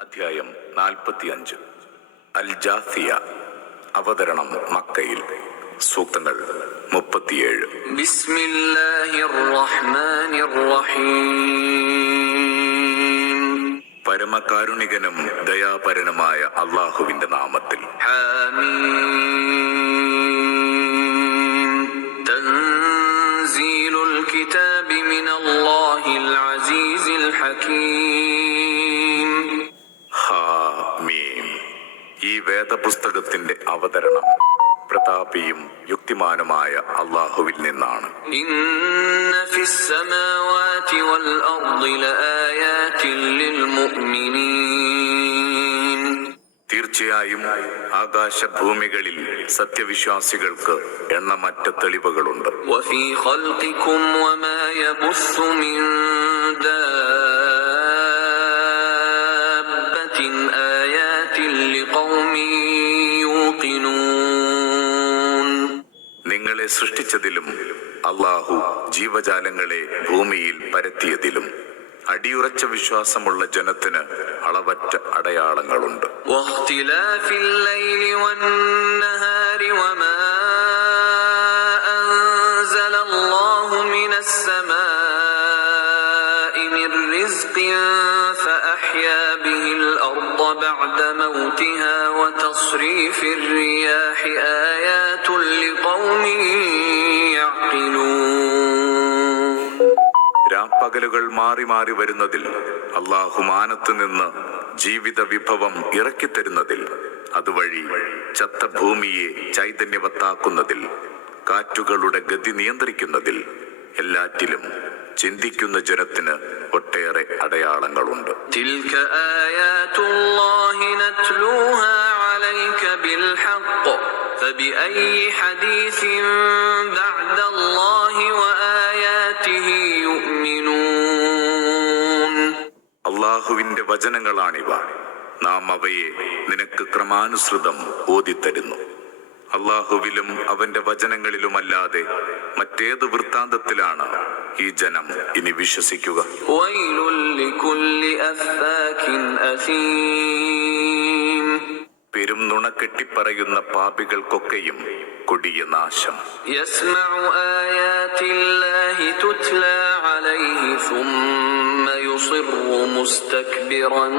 അധ്യായം 45. അൽ ജാസിയ. അവതരണം മക്കയിൽ. സൂക്തങ്ങൾ 37. ബിസ്മില്ലാഹിർ റഹ്മാനിർ റഹീം. പരമകാരുണികനും ദയാപരനുമായ അല്ലാഹുവിന്റെ നാമത്തിൽ. ഹാമീം. തൻസീലുൽ കിതാബി മിനല്ലാഹിൽ അസീസിൽ ഹകീം. ഹാമീം. ഈ വേദപുസ്തകത്തിന്റെ അവതരണം പ്രതാപിയും യുക്തിമാനുമായ അല്ലാഹുവിൽ നിന്നാണ്. ഇന്ന ഫിസ് സമാവാതി വൽ അർളി ലആയാതിൻ ലിൽ മുഅ്മിനീൻ. തീർച്ചയായും ആകാശഭൂമികളിൽ സത്യവിശ്വാസികൾക്ക് എണ്ണമറ്റ തെളിവുകളുണ്ട്. വഫീ ഖൽഖികും വമാ യബുസ്സു മിൻ ദാബത്തിൻ ആയാതിൻ ലിഖൗമിൻ യൂഖിനൂൻ. നിങ്ങളെ സൃഷ്ടിച്ചതിലും അല്ലാഹു ജീവജാലങ്ങളെ ഭൂമിയിൽ പരത്തിയതിലും അടിയുറച്ച വിശ്വാസമുള്ള ജനത്തിന് അളവറ്റ അടയാളങ്ങളുണ്ട്. വഖ്തിലാഫിൽ ലൈലി വന്നഹാരി വമാ അൻസലല്ലാഹു മിനസ് സമാഇ മിർ റിസ്ഖിൻ ഫഅഹ്യാ ബിഹിൽ അർദ ബഅദ മൗതിഹാ വതസ്രീഫിർ റിയാഹി ആയാതുൻ ലിഖൗമിൻ യഅഖിലൂൻ. രാപ്പകലുകൾ മാറി മാറി വരുന്നതിൽ, അല്ലാഹു മാനത്തു നിന്ന് ജീവിത വിഭവം ഇറക്കിത്തരുന്നതിൽ, അതുവഴി ചത്ത ഭൂമിയെ ചൈതന്യവത്താക്കുന്നതിൽ, കാറ്റുകളുടെ ഗതി നിയന്ത്രിക്കുന്നതിൽ, എല്ലാറ്റിലും ചിന്തിക്കുന്ന ജനത്തിന് ഒട്ടേറെ അടയാളങ്ങളുണ്ട്. തിൽക ആയാതുല്ലാഹി നത്ലൂഹാ അലൈക ബിൽ ഹഖ് ഫബിഅയ്യി ഹദീസിൻ ബഅദല്ലാഹി വആയാതിഹി യുഅ്മിനൂൻ. അല്ലാഹുവിന്റെ വചനങ്ങളാണിവ. നാം അവയെ നിനക്ക് ക്രമാനുസൃതം ഓതിത്തരുന്നു. അല്ലാഹുവിലും അവന്റെ വചനങ്ങളിലുമല്ലാതെ മറ്റേത് വൃത്താന്തത്തിലാണ് ഈ ജനം ഇനി വിശ്വസിക്കുക? വൈലുൽ ലികുല്ലി അഫ്ഫാകിൻ അസീം. പെരും നുണ കെട്ടിപ്പറയുന്ന പാപികൾക്കൊക്കെയും കൊടിയ നാശം. യസ്മഉ ആയാതില്ലാഹി തുത്ലാ അലൈഹി സുമ്മ യുസിറു മുസ്തക്ബിറൻ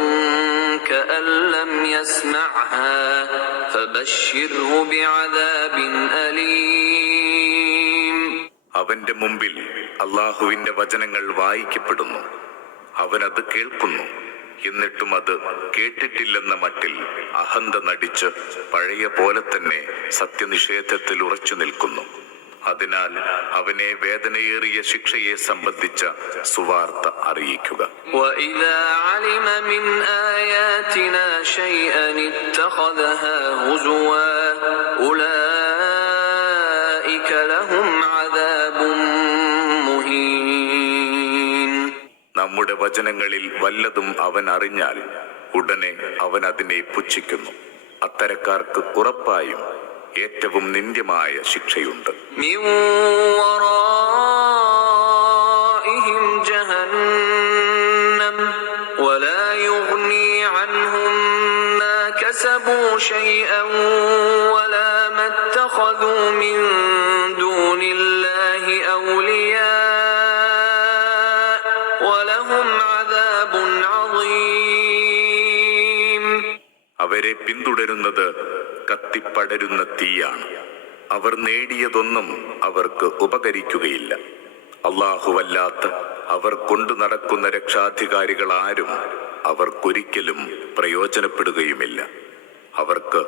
കഅൻ ലം യസ്മഅഹാ ഫബശ്ശിർഹു ബിഅദാബിൻ അലീം. അവന്റെ മുമ്പിൽ അല്ലാഹുവിന്റെ വചനങ്ങൾ വായിക്കപ്പെടുന്നു. അവനത് കേൾക്കുന്നു. എന്നിട്ടും അത് കേട്ടിട്ടില്ലെന്ന മട്ടിൽ അഹന്ത നടിച്ച് പഴയ പോലെ തന്നെ സത്യനിഷേധത്തിൽ ഉറച്ചു നിൽക്കുന്നു. അതിനാൽ അവനെ വേദനയേറിയ ശിക്ഷയെ സംബന്ധിച്ച സുവാർത്ത അറിയിക്കുക. وَإِذَا عَلِمَ مِنْ آيَاتِنَا شَيْئًا اتَّخَذَهَا هُزُوًا أُولَئِكَ لَهُمْ عَذَابٌ مُهِينٌ. നമ്മുടെ വചനങ്ങളിൽ വല്ലതും അവൻ അറിഞ്ഞാൽ ഉടനെ അവൻ അതിനെ പുച്ഛിക്കുന്നു. അത്തരക്കാർക്ക് ഉറപ്പായും ഏറ്റവും നിന്ദ്യമായ ശിക്ഷയുണ്ട്. മിൻ വറാഇഹിം ജഹന്നം വലാ യുഗ്നി അൻഹും മാ കസബൂ ശൈഅൻ വലാ മത്തഖദൂ മിൻ ദൂനില്ലാഹി ഔലിയാ വലഹും അദാബുൻ അദീം. അവരെ പിന്തുടരുന്നത് കത്തിപ്പടരുന്ന തീയാണ്. അവർ നേടിയതൊന്നും അവർക്ക് ഉപകരിക്കുകയില്ല. അല്ലാഹുവല്ലാത്ത അവർ കൊണ്ടു നടക്കുന്ന രക്ഷാധികാരികൾ ആരും അവർക്കൊരിക്കലും പ്രയോജനപ്പെടുകയുമില്ല. അവർക്ക്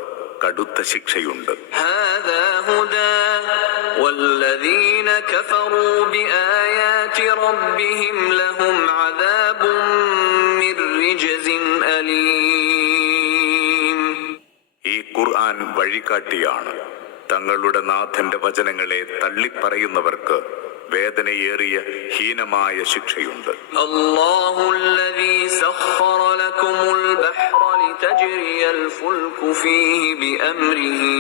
കടുത്ത ശിക്ഷയുണ്ട്. ഹാദാ ഹുദാ വല്ലദീന കഫറൂ ബിആയാതി റബ്ബിഹിം ലഹും അദാബും മിർ റിജ്സിൻ അലീം. ഈ ഖുർആൻ വഴികാട്ടിയാണ്. തങ്ങളുടെ നാഥന്റെ വചനങ്ങളെ തള്ളിപ്പറയുന്നവർക്ക് വേദനയേറിയ ഹീനമായ ശിക്ഷയുണ്ട്. അല്ലാഹുല്ലദീ സഖറ ലക്കുമുൽ ബഹ്റ ലിതജ്രിയൽ ഫുൽകു ഫീഹി ബിഅംരിഹി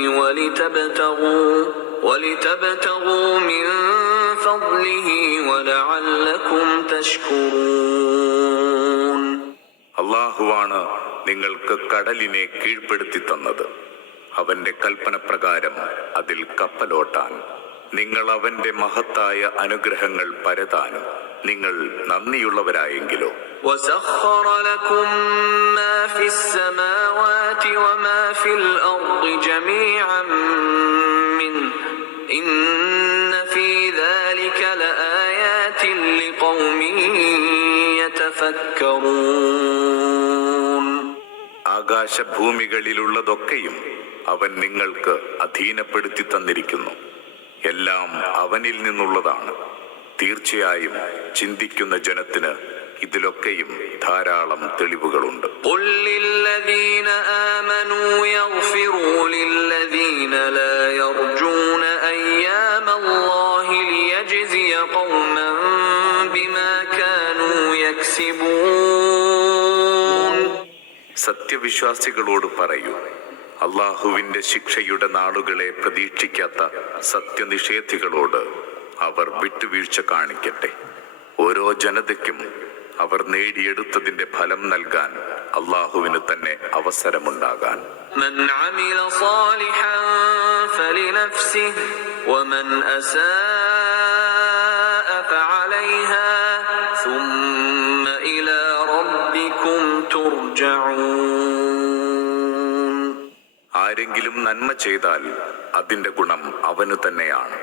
വലിതബ്തഗൂ മിൻ ഫദ്ലിഹി വലഅല്ലകും തശ്കുറൂൻ. അള്ളാഹുവാണ് നിങ്ങൾക്ക് കടലിനെ കീഴ്പ്പെടുത്തി തന്നത്. അവന്റെ കൽപ്പന പ്രകാരം അതിൽ കപ്പലോട്ടാൻ, നിങ്ങൾ അവന്റെ മഹത്തായ അനുഗ്രഹങ്ങൾ പരതാനും നിങ്ങൾ നന്ദിയുള്ളവരായെങ്കിലോ. وسخر لكم ما في السماوات وما في الأرض جميعا منه إن في ذلك لآيات لقوم يتفكرون. ആകാശഭൂമികളിലുള്ളതൊക്കെയും അവൻ നിങ്ങൾക്ക് അധീനപ്പെടുത്തി തന്നിരിക്കുന്നു. എല്ലാം അവനിൽ നിന്നുള്ളതാണ്. തീർച്ചയായും ചിന്തിക്കുന്ന ജനത്തിന് ഇതിലൊക്കെയും ധാരാളം തെളിവുകളുണ്ട്. قل للذين آمنوا يغفروا للذين لا يرجون أيام الله ليجزي قوما بما كانوا يكسبون. സത്യവിശ്വാസികളോട് പറയൂ, അള്ളാഹുവിന്റെ ശിക്ഷയുടെ നാളുകളെ പ്രതീക്ഷിക്കാത്ത സത്യനിഷേധികളോട് അവർ വിട്ടുവീഴ്ച കാണിക്കട്ടെ. ഓരോ ജനതയ്ക്കും അവർ നേടിയെടുത്തതിന്റെ ഫലം നൽകാൻ അള്ളാഹുവിന് തന്നെ അവസരമുണ്ടാകാൻ. من عمل صالحا فلنفسه ومن أساء فعليها ثم إلى ربكم ترجعون. ആരെങ്കിലും നന്മ ചെയ്താൽ അതിന്റെ ഗുണം അവനു തന്നെയാണ്.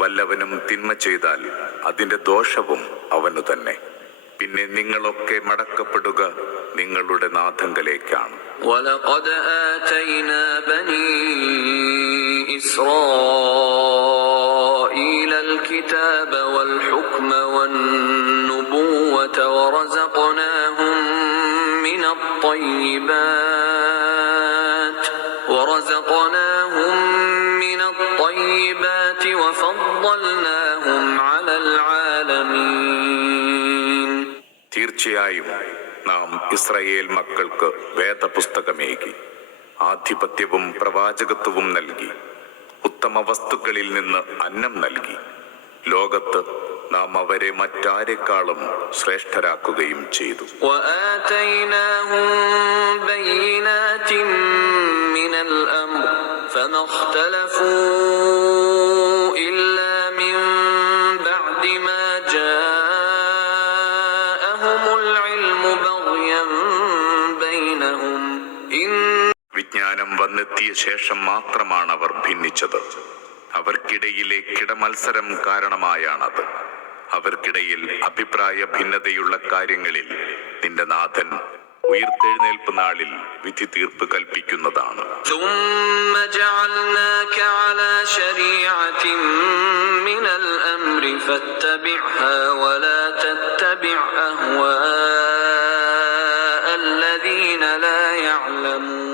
വല്ലവനും തിന്മ ചെയ്താൽ അതിന്റെ ദോഷവും അവനു തന്നെ. പിന്നെ നിങ്ങളൊക്കെ മടക്കപ്പെടുക നിങ്ങളുടെ നാഥങ്കലേക്കാണ്. وَلَقَدْ آتَيْنَا بَنِي إِسْرَائِيلَ الْكِتَابَ وَالْحُكْمَ وَالنُّبُوَّةَ وَرَزَقْنَاهُم مِّنَ الطَّيِّبَاتِ وَفَضَّلْنَاهُمْ عَلَى الْعَالَمِينَ. തീർച്ചയായും നാം ഇസ്രായേൽ മക്കൾക്ക് വേദപുസ്തകമേകി, ആധിപത്യവും പ്രവാചകത്വവും നൽകി, ഉത്തമ വസ്തുക്കളിൽ നിന്ന് അന്നം നൽകി. ലോകത്ത് നാം അവരെ മറ്റാരെക്കാളും ശ്രേഷ്ഠരാക്കുകയും ചെയ്തു. وآتيناهم بينات من الأمر فما اختلفوا إلا من بعد ما جاءهم العلم بغيا بينهم. വിജ്ഞാനം വന്നെത്തിയ ശേഷം മാത്രമാണ് അവർ ഭിന്നിച്ചത്. അവർക്കിടയിലെ കിടമത്സരം കാരണമായാണത്. അവർക്കിടയിൽ അഭിപ്രായ ഭിന്നതയുള്ള കാര്യങ്ങളിൽ നിന്റെ നാഥൻ ഉയർത്തെഴുന്നേൽപ്പ് നാളിൽ വിധി തീർപ്പ് കൽപ്പിക്കുന്നതാണ്. ثم جعلناك على شريعة من الأمر فاتبعها ولا تتبع أهواء الذين لا يعلمون.